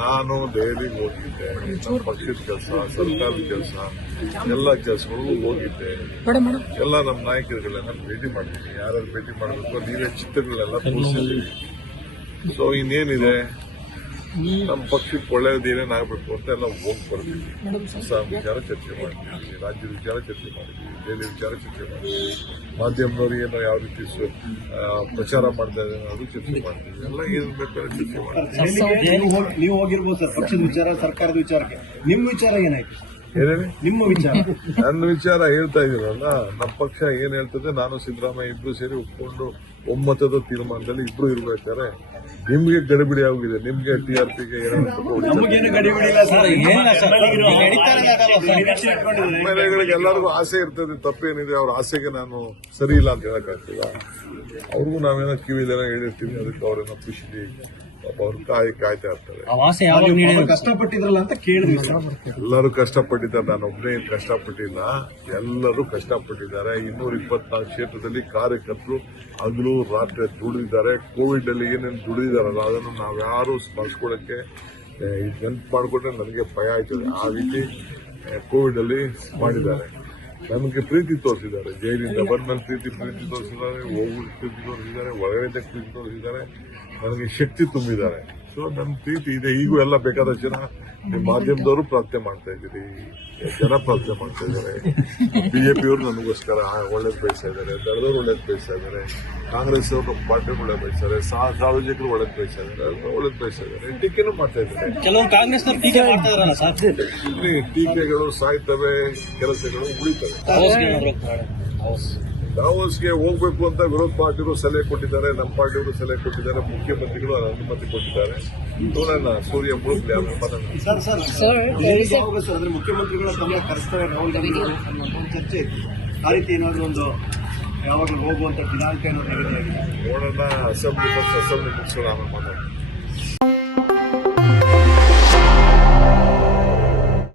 ನಾನು ದೆಹಲಿಗೆ ಹೋಗಿದ್ದೆ ಪಕ್ಷದ ಕೆಲಸ ಸರ್ಕಾರದ ಕೆಲಸ ಎಲ್ಲ ಕೆಲಸಗಳಿಗೂ ಹೋಗಿದ್ದೆ. ಎಲ್ಲ ನಮ್ಮ ನಾಯಕರುಗಳನ್ನ ಭೇಟಿ ಮಾಡಿದ್ದೀನಿ ಯಾರು ಭೇಟಿ ಮಾಡಬೇಕು ನೀವೇ ಚಿತ್ರಗಳೆಲ್ಲ ತೋರಿಸಿದ್ದೀವಿ ಸೊ ಇನ್ನೇನಿದೆ? ನಮ್ಮ ಪಕ್ಷಕ್ಕೆ ಒಳ್ಳೆಯದು ಏನೇನಾಗಬೇಕು ಅಂತ ಎಲ್ಲ ಹೋಗಿ ಬರ್ತೀವಿ ಹೊಸ ವಿಚಾರ ಚರ್ಚೆ ಮಾಡ್ತೀವಿ ರಾಜ್ಯದ ವಿಚಾರ ಚರ್ಚೆ ಮಾಡ್ತೀವಿ ದೆಹಲಿ ವಿಚಾರ ಚರ್ಚೆ ಮಾಡ್ತೀವಿ ಮಾಧ್ಯಮದವರಿಗೆ ಏನೋ ಯಾವ ರೀತಿ ಪ್ರಚಾರ ಮಾಡ್ತಾ ಅದು ಚರ್ಚೆ ಮಾಡ್ತೀವಿ ಎಲ್ಲ ಏನು ಬೇಕಾದ್ರೆ ಚರ್ಚೆ ಮಾಡ್ತೀವಿ ನೀವು ಹೋಗ್- ಹೋಗಿರ್ಬೋದು ಸರ್ ಪಕ್ಷದ ವಿಚಾರ ಸರ್ಕಾರದ ವಿಚಾರಕ್ಕೆ ನಿಮ್ಮ ವಿಚಾರ ಏನಾಯ್ತು ನಿಮ್ಮ ವಿಚಾರ. ನನ್ನ ವಿಚಾರ ಹೇಳ್ತಾ ಇದೀರಲ್ಲ ನಮ್ಮ ಪಕ್ಷ ಏನ್ ಹೇಳ್ತದೆ ನಾನು ಸಿದ್ದರಾಮಯ್ಯ ಇಬ್ರು ಸೇರಿ ಒಪ್ಕೊಂಡು ಒಮ್ಮತದ ತೀರ್ಮಾನದಲ್ಲಿ ಇಬ್ರು ಇರ್ಬೇಕಾರೆ ನಿಮ್ಗೆ ಗಡಿಬಿಡಿ ಆಗಿದೆ ನಿಮ್ಗೆ ಟಿ ಆರ್ ಪಿಗೆ. ಮನೆಗಳಿಗೆ ಎಲ್ಲರಿಗೂ ಆಸೆ ಇರ್ತದೆ ತಪ್ಪೇನಿದೆ ಅವ್ರ ಆಸೆಗೆ ನಾನು ಸರಿ ಇಲ್ಲ ಅಂತ ಹೇಳಕ್ಕಾಗ್ತದ ಅವ್ರಿಗೂ ನಾವೇನೋ ಕಿವಿದೇನೋ ಹೇಳಿರ್ತೀವಿ ಅದಕ್ಕೆ ಅವ್ರೇನೋ ಖುಷಿ ಪಾಪ ಅವ್ರು ಕಾಯಿ ಕಾಯ್ತಾ ಇರ್ತಾರೆ. ಕಷ್ಟಪಟ್ಟಿದ್ರಲ್ಲ ಅಂತ ಕೇಳಿದ್ವಿ. ಎಲ್ಲರೂ ಕಷ್ಟಪಟ್ಟಿದ್ದಾರೆ ನಾನು ಒಬ್ಬನೇ ಏನ್ ಕಷ್ಟಪಟ್ಟಿಲ್ಲ. ಎಲ್ಲರೂ ಕಷ್ಟಪಟ್ಟಿದ್ದಾರೆ. ಇನ್ನೂರ ಇಪ್ಪತ್ನಾಲ್ಕು ಕ್ಷೇತ್ರದಲ್ಲಿ ಕಾರ್ಯಕರ್ತರು ಹಗಲು ರಾತ್ರಿ ದುಡಿದಿದ್ದಾರೆ. ಕೋವಿಡ್ ಅಲ್ಲಿ ಏನೇನು ದುಡಿದಿದ್ದಾರಲ್ಲ ಅದನ್ನು ನಾವ್ಯಾರು ಸ್ಮರಿಸ್ಕೊಳ್ಳಕ್ಕೆ ನೆನ್ಪು ಮಾಡಿಕೊಂಡ್ರೆ ನನಗೆ ಭಯ ಆಯ್ತದೆ. ಆ ರೀತಿ ಕೋವಿಡ್ ಅಲ್ಲಿ ಮಾಡಿದ್ದಾರೆ. ನಮಗೆ ಪ್ರೀತಿ ತೋರಿಸಿದ್ದಾರೆ. ಜೈಲಿಂದ ಬಂದ ಪ್ರೀತಿ ಪ್ರೀತಿ ತೋರಿಸಿದ್ದಾರೆ ಹೋಗಿ ಪ್ರೀತಿ ತೋರಿಸಿದ್ದಾರೆ ಒಳಗಡೆ ಪ್ರೀತಿ ತೋರಿಸಿದ್ದಾರೆ. ನನಗೆ ಶಕ್ತಿ ತುಂಬಿದ್ದಾರೆ. ಸೊ ನನ್ನ ಪ್ರೀತಿ ಇದೆ. ಈಗೂ ಎಲ್ಲ ಬೇಕಾದ ಜನ ನಿಮ್ಮ ಮಾಧ್ಯಮದವರು ಪ್ರಾರ್ಥನೆ ಮಾಡ್ತಾ ಇದ್ದೀರಿ. ಜನ ಪ್ರಾರ್ಥನೆ ಮಾಡ್ತಾ ಇದ್ದಾರೆ. ಬಿಜೆಪಿಯವರು ನನಗೋಸ್ಕರ ಒಳ್ಳೇದು ಬಯಸ್ತಾ ಇದ್ದಾರೆ. ದಳದವರು ಒಳ್ಳೇದು ಬಯಸ್ತಾ ಇದ್ದಾರೆ. ಕಾಂಗ್ರೆಸ್ ಅವರು ಪಾರ್ಟಿ ಒಳ್ಳೇದು ಬಯಸ್ತಾರೆ ಸಾರ್ವಜನಿಕರು ಒಳ್ಳೇದು ಬಯಸ್ತಾ ಇದ್ದಾರೆ. ಒಳ್ಳೇದು ಬಯಸ್ತಾ ಇದ್ದಾರೆ. ಟೀಕೆನೂ ಮಾಡ್ತಾ ಇದ್ದಾರೆ. ಕೆಲವರು ಕಾಂಗ್ರೆಸ್ ಟೀಕೆಗಳು ಸಾಯ್ತವೆ ಕೆಲಸಗಳು ಉಳಿತವೆ. ದಾವೋಸ್ಗೆ ಹೋಗ್ಬೇಕು ಅಂತ ವಿರೋಧ ಪಾರ್ಟಿಯವರು ಸಲಹೆ ಕೊಟ್ಟಿದ್ದಾರೆ ನಮ್ಮ ಪಾರ್ಟಿಯವರು ಸಲಹೆ ಕೊಟ್ಟಿದ್ದಾರೆ ಮುಖ್ಯಮಂತ್ರಿಗಳು ಅನುಮತಿ ಕೊಟ್ಟಿದ್ದಾರೆ. ನೋಡೋಣ ಸೂರ್ಯ ಮುಳುಗ್ಲಿ ಆಮೇಲೆ ಮಾತಾಡೋಣ. ಸರ್ ಸರ್ ಸರ್ ದೆಹಲಿಗೆ ಯಾವಾಗ ಮುಖ್ಯಮಂತ್ರಿಗಳ ಸಮಯ ಕರೆಸ್ತಾರೆ ಅವರು ಚರ್ಚೆ ಆ ರೀತಿ ಏನಾದ್ರು ಒಂದು ಯಾವಾಗಲೂ ಹೋಗುವಂತ ದಿನಾಂಕ ಏನಾದ್ರು ನೋಡೋಣ ಅಸೆಂಬ್ಲಿ ಅಸೆಂಬ್ಲಿ ಮುಗಿಸೋಣ ಆಮೇಲೆ ಮಾತಾಡೋಣ.